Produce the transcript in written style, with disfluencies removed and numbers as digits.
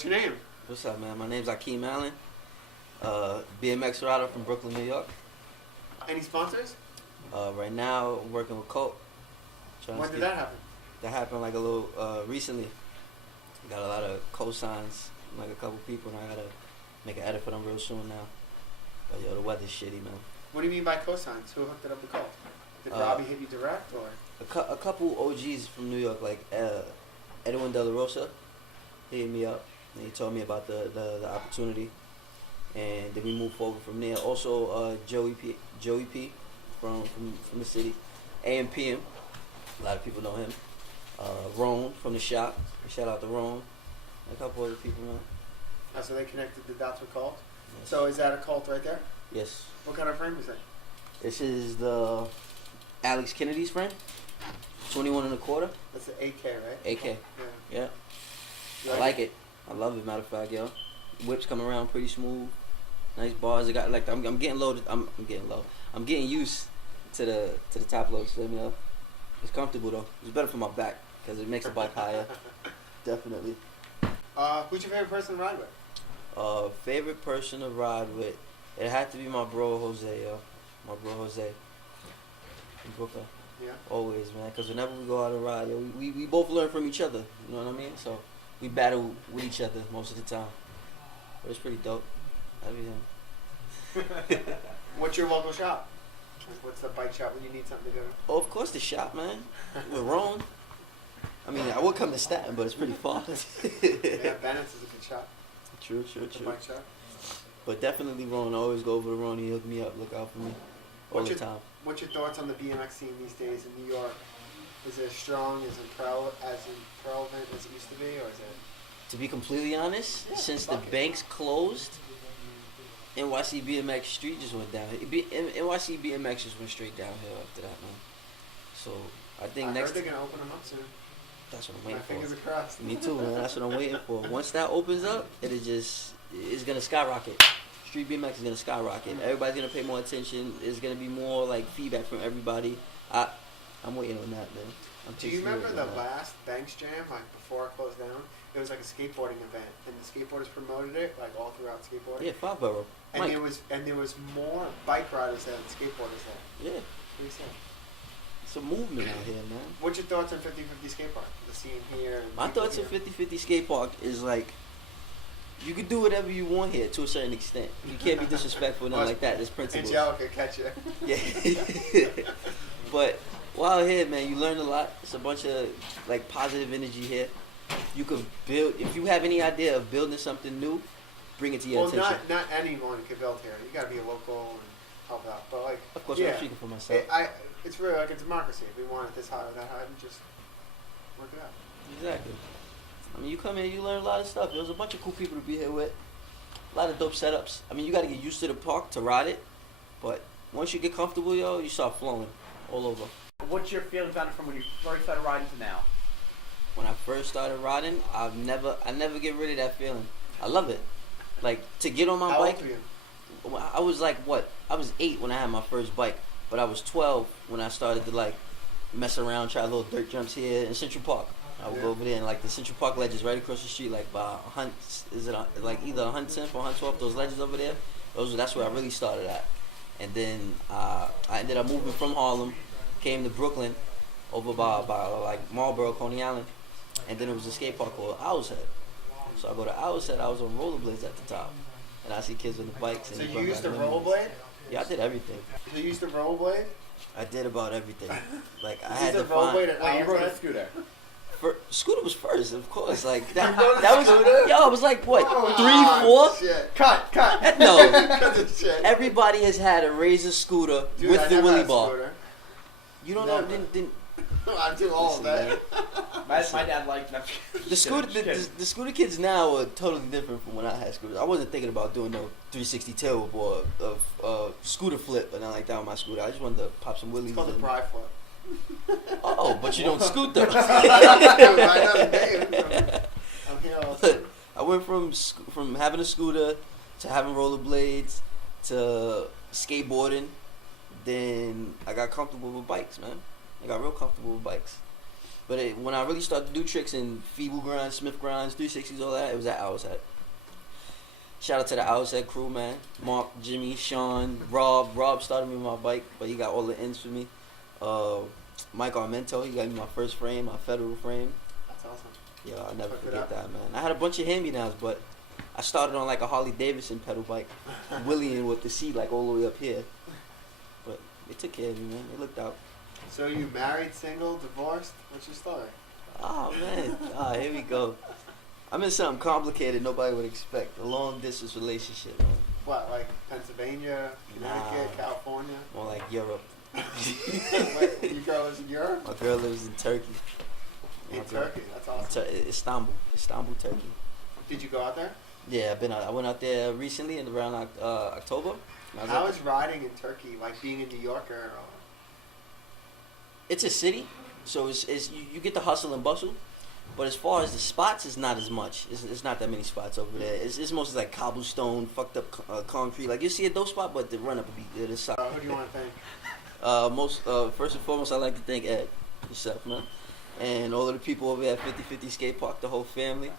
What's your name? What's up, man? My name's Ikeem Allen. BMX rider from Brooklyn, New York. Any sponsors? Right now, I'm working with Colt. When did that happen? That happened like a little recently. Got a lot of cosigns, like a couple people, and I gotta make an edit for them real soon now. But yo, the weather's shitty, man. What do you mean by cosigns? Who hooked it up with Colt? Did Robbie hit you direct, or? A couple OGs from New York, like Edwin De La Rosa, he hit me up and he told me about the opportunity, and then we moved forward from there. Also, Joey P from the city, AMPM. A lot of people know him. Ron from the shop. Shout out to Ron. A couple other people, man. Oh, so they connected the dots with Colt. Yes. So is that a Colt right there? Yes. What kind of frame is that? This is the Alex Kennedy's frame. 21 and a quarter. That's an AK, right? AK. Yeah. You I like it. I love it. Matter of fact, yo, whips come around pretty smooth. Nice bars. I got like I'm getting loaded. I'm getting low. I'm getting used to the top loads. You know, it's comfortable though. It's better for my back because it makes the bike higher. Definitely. Who's your favorite person to ride with? Favorite person to ride with? It had to be my bro Jose, yo. My bro Jose. From Brooklyn. Yeah. Always, man. Because whenever we go out and ride, yo, we both learn from each other. You know what I mean? So we battle with each other most of the time. But it's pretty dope. Everything. What's your local shop? What's the bike shop when you need something to do? Oh, of course the shop, man. We're wrong. I mean, I would come to Staten, but it's pretty far. Yeah, Bennett's is a good shop. True. The bike shop. But definitely Ron. I always go over to Ron. He hook me up, look out for me all the time. What's your thoughts on the BMX scene these days in New York? Is it as strong, as relevant as it used to be, or is it? To be completely honest, since the banks closed, NYC BMX Street just went down. NYC BMX just went straight downhill after that, man. So I think I heard they're gonna open them up soon. That's what I'm waiting for. My fingers are crossed. Me too, man. That's what I'm waiting for. Once that opens up, it's gonna skyrocket. Street BMX is gonna skyrocket. Everybody's gonna pay more attention. There's gonna be more like feedback from everybody. I'm waiting on that, man. Do you remember the last Banks Jam, like before it closed down? It was like a skateboarding event, and the skateboarders promoted it like all throughout skateboarding. Yeah, Five-Borough. And there was more bike riders than skateboarders there. Yeah. Pretty sick. It's a movement out here, man. What's your thoughts on 50/50 Skatepark? The scene here. My thoughts on 50/50 Skatepark is like, you can do whatever you want here to a certain extent. You can't be disrespectful or nothing like that. There's principles. Angelica catch you. Yeah. But while here, man, you learn a lot. It's a bunch of like positive energy here. You could build, if you have any idea of building something new, bring it to your attention. Well, not anyone can build here. You got to be a local and help out. But like, of course, yeah, I'm speaking for myself. It's really like a democracy. If we want it this high or that high, we just work it out. Exactly. I mean, you come here, you learn a lot of stuff. There's a bunch of cool people to be here with. A lot of dope setups. I mean, you got to get used to the park to ride it. But once you get comfortable, yo, you start flowing all over. What's your feelings on it from when you first started riding to now? When I first started riding, I never get rid of that feeling. I love it. Like, to get on my bike. How old were you? I was like, what? I was 8 when I had my first bike. But I was 12 when I started to like mess around, try little dirt jumps here in Central Park. I would go over there and like the Central Park ledges right across the street, like by Hunt. Is it like either 110th or 112th? Those ledges over there. That's where I really started at. And then I ended up moving from Harlem, came to Brooklyn, over by like Marlboro, Coney Island, and then it was a skate park called Owl's Head. So I go to Owl's Head. I was on rollerblades at the time, and I see kids on the bikes. So you used to rollerblade? Yeah, I did everything. You used to rollerblade? I did about everything. Like I You had used to to rollerblade find. at Well, you rode a Owl's Head? scooter. Scooter was first, of course. Like that. You rode a That was scooter? yo. I was like what, Oh, 3, 4? Shit. Cut. No. Cut the shit. Everybody has had a Razor scooter Dude, with I the never wheelie had a bar. scooter. You don't Never. know? Didn't I'm too old, listen, man. My dad liked that. the scooter? The scooter kids now are totally different from when I had scooters. I wasn't thinking about doing no 360 tail whip or a scooter flip or nothing like that on my scooter. I just wanted to pop some wheelies. It's called a and- pry flip. Oh, but you don't scoot though. I know the name. I'm here all the time. I went from having a scooter to having rollerblades to skateboarding. Then I got comfortable with bikes, man. I got real comfortable with bikes. But when I really started to do tricks in feeble grinds, Smith grinds, 360s, all that, it was at Owl's Head. Shout out to the Owl's Head crew, man. Mark, Jimmy, Sean, Rob. Rob started me with my bike, but he got all the ends for me. Mike Armento, he got me my first frame, my federal frame. That's awesome. Yeah, I'll never Hook it forget up. that, man. I had a bunch of hand-me-downs, but I started on like a Harley Davidson pedal bike, wheeling with the seat like all the way up here. But they took care of me, man. They looked out. So you married, single, divorced? What's your story? Oh, man. Here we go. I'm in something complicated nobody would expect. A long-distance relationship, man. What, like Pennsylvania, Connecticut, California? More like Europe. Wait, your girl lives in Europe? My girl lives in Turkey. In Turkey, that's awesome. Istanbul, Turkey. Did you go out there? Yeah, I went out there recently in around October. How is riding in Turkey, like being a New Yorker? Or... It's a city, so you get the hustle and bustle. But as far as the spots, it's not as much. It's not that many spots over there. It's mostly like cobblestone, fucked up concrete. Like you see a dope spot, but the run up would be good. Who do you want to thank? First and foremost, I'd like to thank Ed, yourself, man, and all of the people over at 50/50 Skatepark, the whole family.